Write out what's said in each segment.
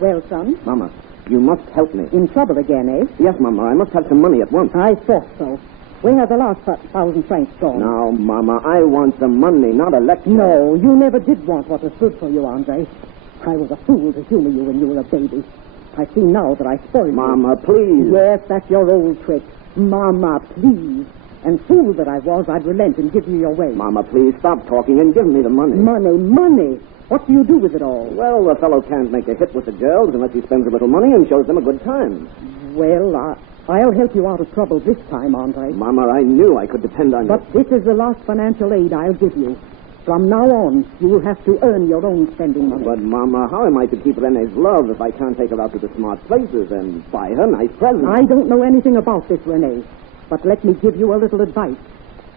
Well, son? Mama, you must help me. In trouble again, eh? Yes, Mama, I must have some money at once. I thought so. Where have the last 1,000 francs gone? Now, Mama, I want some money, not a lecture. No, you never did want what was good for you, Andre. I was a fool to humor you when you were a baby. I see now that I spoiled you. Mama, please. Yes, that's your old trick. Mama, please. And fool that I was, I'd relent and give you your way. Mama, please stop talking and give me the money. Money. What do you do with it all? Well, a fellow can't make a hit with the girls unless he spends a little money and shows them a good time. Well, I'll help you out of trouble this time, Andre. Mama, I knew I could depend on you. But this is the last financial aid I'll give you. From now on, you will have to earn your own spending money. But, Mama, how am I to keep Renee's love if I can't take her out to the smart places and buy her nice presents? I don't know anything about this, Renee. But let me give you a little advice.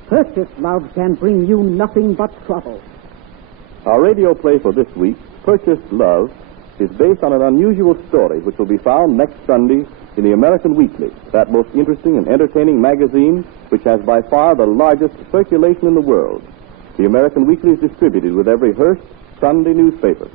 Purchased love can bring you nothing but trouble. Our radio play for this week, Purchased Love, is based on an unusual story which will be found next Sunday in the American Weekly, that most interesting and entertaining magazine which has by far the largest circulation in the world. The American Weekly is distributed with every Hearst Sunday newspaper.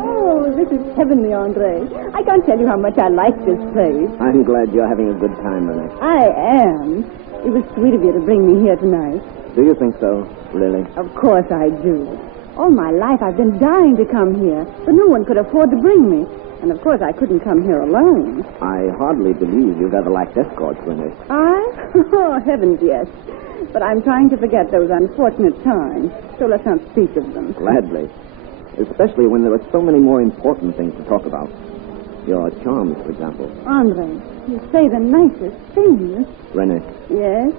Oh, this is heavenly, Andre. I can't tell you how much I like this place. I'm glad you're having a good time, Renee. I am. It was sweet of you to bring me here tonight. Do you think so, Lily? Of course I do. All my life I've been dying to come here, but no one could afford to bring me. And, of course, I couldn't come here alone. I hardly believe you've ever lacked escorts, Renee. I? Oh, heavens, yes. But I'm trying to forget those unfortunate times, so let's not speak of them. Gladly. Especially when there are so many more important things to talk about. Your charms, for example. Andre, you say the nicest things. Renee, Yes?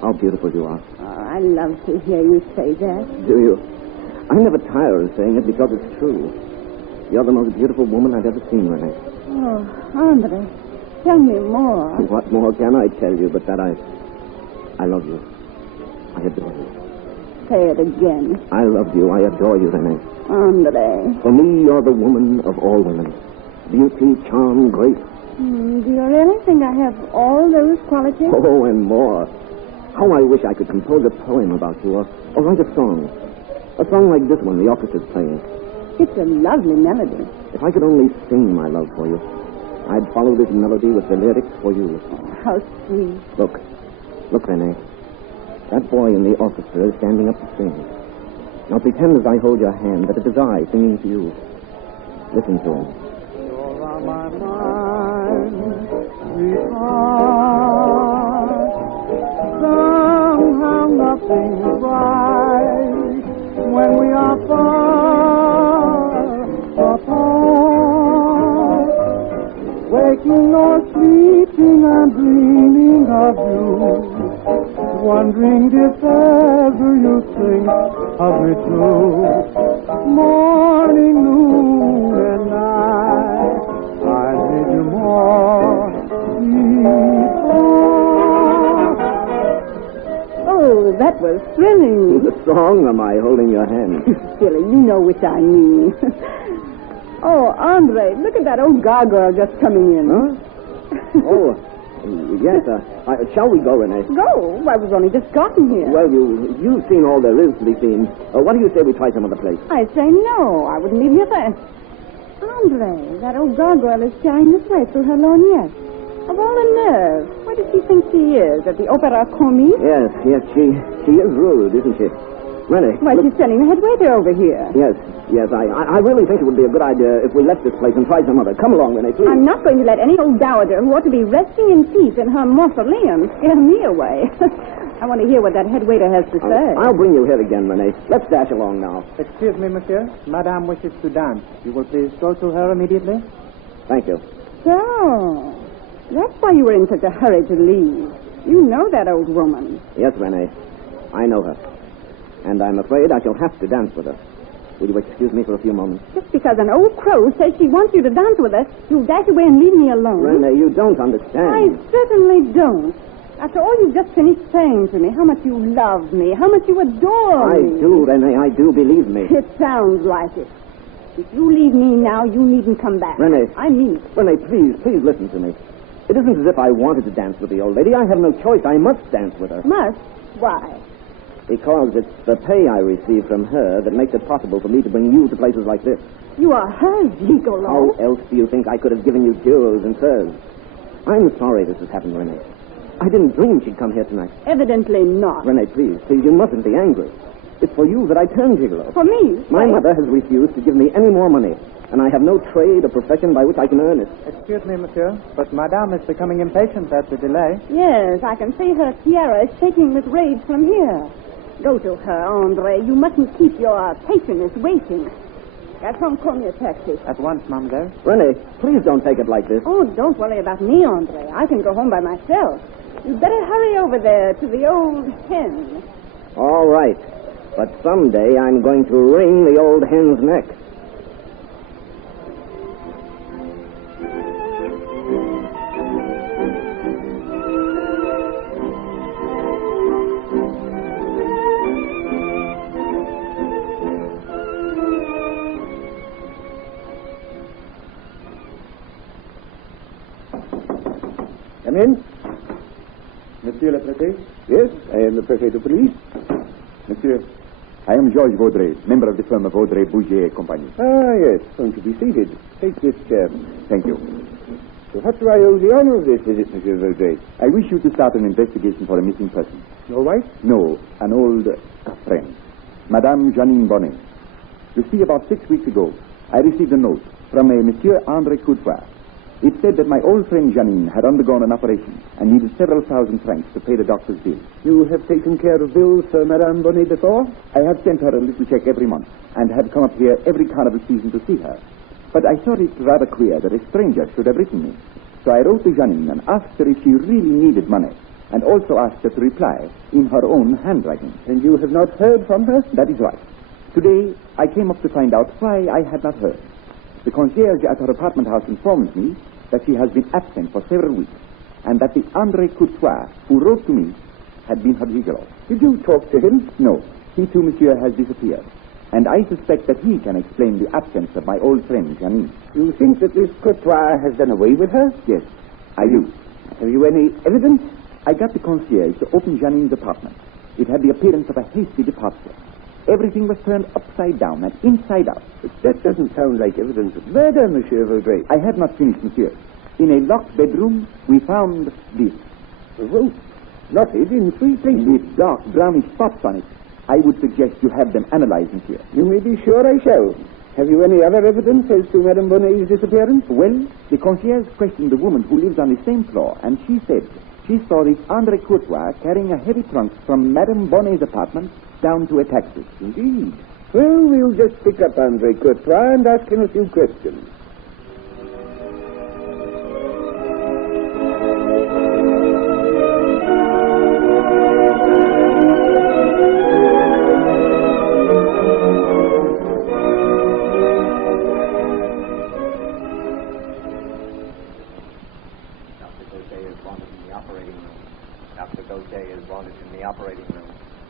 how beautiful you are. Oh, I love to hear you say that. Do you? I never tire of saying it because it's true. You're the most beautiful woman I've ever seen, Renee. Oh, Andre, tell me more. What more can I tell you but that I love you. I adore you. Say it again. I love you. I adore you, Renee. Andre. For me, you're the woman of all women. Beauty, charm, grace. Do you really think I have all those qualities? Oh, and more. How I wish I could compose a poem about you or write a song. A song like this one the orchestra's playing. It's a lovely melody. If I could only sing my love for you, I'd follow this melody with the lyrics for you. How sweet. Look, Renee. That boy in the orchestra is standing up to sing. Now pretend as I hold your hand that it is I singing to you. Listen to him. You're on my mind, sweetheart. Somehow nothing's right when we are far apart. Waking or sleeping and dreaming of you. Wondering if ever you think of me too. Morning, noon, and night, I need you more. Oh, that was thrilling. The song, or am I holding your hand? Silly, you know which I mean. Oh, Andre, look at that old gargoyle just coming in. Huh? Oh, yes. Shall we go, Renee? Go? I was only just gotten here. Well, you've seen all there is to be seen. What do you say we try some other place? I say no. I wouldn't leave here first. Andre, that old gargoyle is carrying this way through her lorgnette. Of all the nerve. Where does she think she is? At the Opera Comique? Yes, she is rude, isn't she? Renee. Why, look- she's sending the head waiter over here. Yes, I really think it would be a good idea if we left this place and tried some other. Come along, Renee, please. I'm not going to let any old dowager who ought to be resting in peace in her mausoleum scare me away. I want to hear what that head waiter has to say. I'll bring you here again, Renee. Let's dash along now. Excuse me, monsieur. Madame wishes to dance. You will please go to her immediately. Thank you. So, that's why you were in such a hurry to leave. You know that old woman. Yes, Renee. I know her. And I'm afraid I shall have to dance with her. Will you excuse me for a few moments? Just because an old crow says she wants you to dance with her, you dash away and leave me alone. Renee, you don't understand. I certainly don't. After all you've just finished saying to me, how much you love me, how much you adore I me. do, Renee, I do, believe me. It sounds like it. If you leave me now, you needn't come back. Renee. I mean it. Renee, please listen to me. It isn't as if I wanted to dance with the old lady. I have no choice. I must dance with her. Must? Why? Because it's the pay I receive from her that makes it possible for me to bring you to places like this. You are her gigolo. How else do you think I could have given you jewels and furs? I'm sorry this has happened, Renee. I didn't dream she'd come here tonight. Evidently not. Renee, please, you mustn't be angry. It's for you that I turned gigolo. For me? My mother has refused to give me any more money, and I have no trade or profession by which I can earn it. Excuse me, monsieur, but Madame is becoming impatient at the delay. Yes, I can see her tiara shaking with rage from here. Go to her, Andre. You mustn't keep your patroness waiting. Garçon, call me a taxi. At once, mademoiselle. Renee, please don't take it like this. Oh, don't worry about me, Andre. I can go home by myself. You'd better hurry over there to the old hen. All right. But someday I'm going to wring the old hen's neck. Come in. Monsieur le Préfet? Yes, I am the Préfet of Police. Monsieur, I am Georges Vaudrey, member of the firm of Vaudrey, Bougier et Compagnie. Ah, yes. Won't you be seated? Take this chair. Thank you. So what do I owe the honor of this visit, Monsieur Vaudrey? I wish you to start an investigation for a missing person. Your wife? No, an old friend. Madame Janine Bonnet. You see, about 6 weeks ago, I received a note from a Monsieur Andre Courtois. It said that my old friend Janine had undergone an operation and needed several thousand francs to pay the doctor's bill. You have taken care of bills for Madame Bonnet before? I had sent her a little check every month and had come up here every carnival season to see her. But I thought it rather queer that a stranger should have written me. So I wrote to Janine and asked her if she really needed money, and also asked her to reply in her own handwriting. And you have not heard from her? That is right. Today, I came up to find out why I had not heard. The concierge at her apartment house informs me that she has been absent for several weeks, and that the Andre Courtois who wrote to me had been her gigolo. Did you talk to him? No. He too, monsieur, has disappeared. And I suspect that he can explain the absence of my old friend, Janine. You think that this Courtois has done away with her? Yes, I do. Have you any evidence? I got the concierge to open Janine's apartment. It had the appearance of a hasty departure. Everything was turned upside down and inside out. But that doesn't sound like evidence of murder, Monsieur Vaudrey. I had not finished, monsieur. In a locked bedroom, we found this. A rope, knotted in 3 places. With dark brownish spots on it. I would suggest you have them analyzed, monsieur. You may be sure I shall. Have you any other evidence as to Madame Bonnet's disappearance? Well, the concierge questioned the woman who lives on the same floor, and she said she saw this Andre Courtois carrying a heavy trunk from Madame Bonnet's apartment down to a taxi. Indeed. Well, we'll just pick up Andre Courtois and ask him a few questions.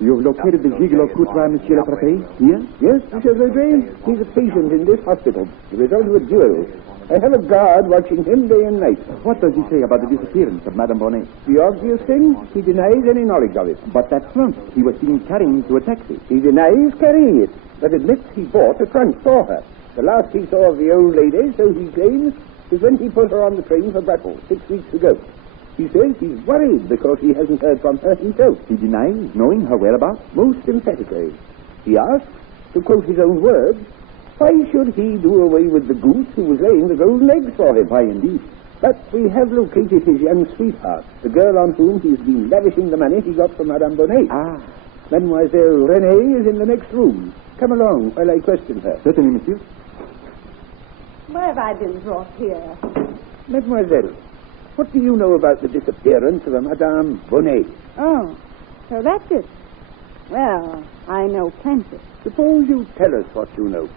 You've located the gigolo Courtois, Monsieur le Préfet, here? Yes, Monsieur Vaudrey. He's a patient in this hospital, the result of a duel. I have a guard watching him day and night. What does he say about the disappearance of Madame Bonnet? The obvious thing, he denies any knowledge of it. But that trunk he was seen carrying to a taxi. He denies carrying it, but admits he bought a trunk for her. The last he saw of the old lady, so he claims, is when he put her on the train for Brussels 6 weeks ago. He says he's worried because he hasn't heard from her himself. He denies knowing her whereabouts? Most emphatically. He asks, to quote his own words, why should he do away with the goose who was laying the golden eggs for him? Why, indeed. But we have located his young sweetheart, the girl on whom he's been lavishing the money he got from Madame Bonnet. Ah. Mademoiselle Renée is in the next room. Come along while I question her. Certainly, monsieur. Where have I been brought here? Mademoiselle, what do you know about the disappearance of a Madame Bonnet? Oh, so that's it. Well, I know plenty. Suppose you tell us what you know.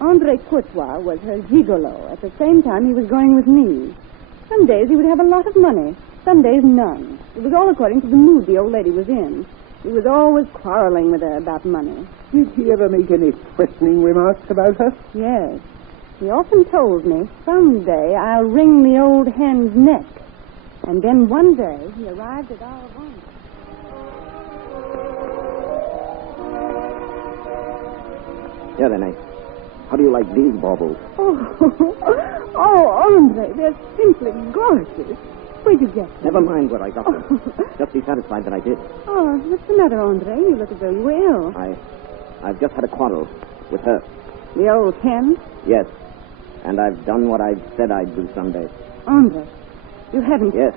Andre Courtois was her gigolo. At the same time, he was going with me. Some days he would have a lot of money, some days none. It was all according to the mood the old lady was in. He was always quarreling with her about money. Did he ever make any threatening remarks about her? Yes. He often told me, someday I'll wring the old hen's neck. And then one day he arrived at our home. Here, Renee. How do you like these baubles? Oh, Andre, they're simply gorgeous. Where'd you get them? Never mind where I got them. Just be satisfied that I did. Oh, what's the matter, Andre? You look as though you were ill. I've just had a quarrel with her. The old hen? Yes. And I've done what I said I'd do someday. Andre, you haven't... Yes.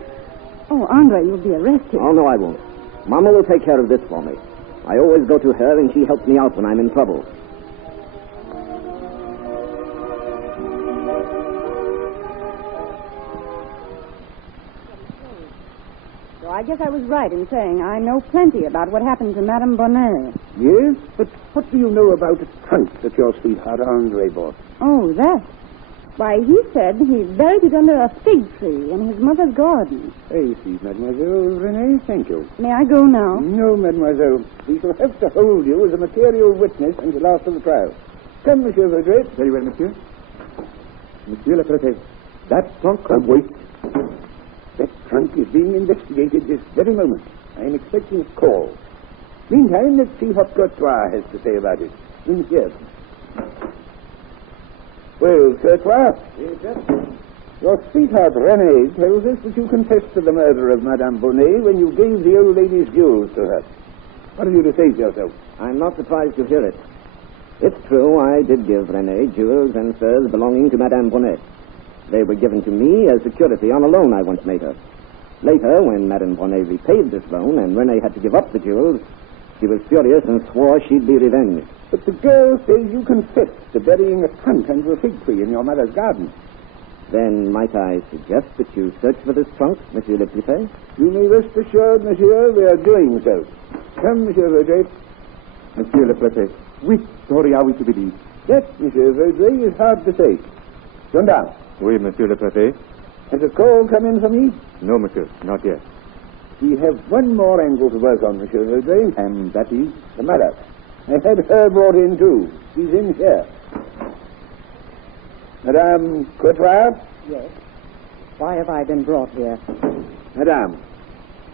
Oh, Andre, you'll be arrested. Oh, no, I won't. Mama will take care of this for me. I always go to her, and she helps me out when I'm in trouble. So I guess I was right in saying I know plenty about what happened to Madame Bonnet. Yes, but what do you know about a trunk that your sweetheart Andre bought? Oh, that. Why, he said he buried it under a fig tree in his mother's garden. I see, Mademoiselle Renee. Thank you. May I go now? No, Mademoiselle. We shall have to hold you as a material witness until after the trial. Come, Monsieur Vaudreuil. Very well, monsieur. Monsieur le Préfet, that trunk... Wait. That trunk is being investigated this very moment. I am expecting a call. Meantime, let's see what Courtois has to say about it. In here. Well, Courtois. Yes, sir. Your sweetheart, Renee, tells us that you confessed to the murder of Madame Bonnet when you gave the old lady's jewels to her. What have you to say for yourself? I'm not surprised to hear it. It's true, I did give Renee jewels and furs belonging to Madame Bonnet. They were given to me as security on a loan I once made her. Later, when Madame Bonnet repaid this loan and Renee had to give up the jewels, she was furious and swore she'd be revenged. But the girl says you confessed to burying a trunk under a fig tree in your mother's garden. Then might I suggest that you search for this trunk, Monsieur le Préfet? You may rest assured, monsieur, we are doing so. Come, Monsieur Vaudreuil. Monsieur le Préfet, which story are we to believe? That, Monsieur Vaudreuil, is hard to say. Gendarme. Oui, Monsieur le Préfet. Has a call come in for me? No, monsieur, not yet. We have one more angle to work on, Monsieur Vaudreuil. And that is? The mother. I had her brought in, too. She's in here. Madame Courtois? Yes. Why have I been brought here? Madame,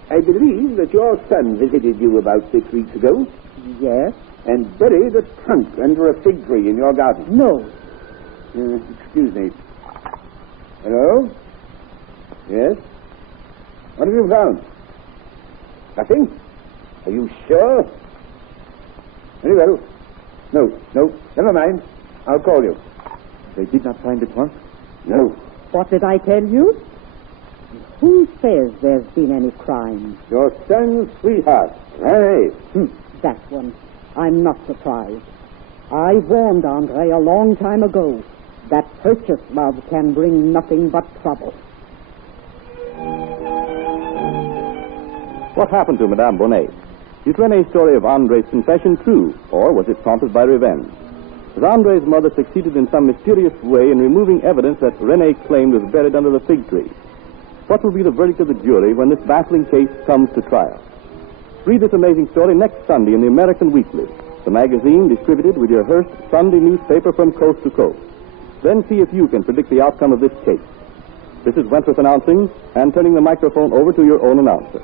I believe that your son visited you about 6 weeks ago Yes. and buried a trunk under a fig tree in your garden. No. Excuse me. Hello? Yes? What have you found? Nothing? Are you sure? Very well. No, never mind. I'll call you. They did not find the trunk? No. What did I tell you? Who says there's been any crime? Your son's sweetheart. Hey. That one. I'm not surprised. I warned Andre a long time ago that purchased love can bring nothing but trouble. What happened to Madame Bonnet? Is Renee's story of Andre's confession true, or was it prompted by revenge? Has Andre's mother succeeded in some mysterious way in removing evidence that Renee claimed was buried under the fig tree? What will be the verdict of the jury when this baffling case comes to trial? Read this amazing story next Sunday in the American Weekly, the magazine distributed with your Hearst Sunday newspaper from coast to coast. Then see if you can predict the outcome of this case. This is Wentworth announcing and turning the microphone over to your own announcer.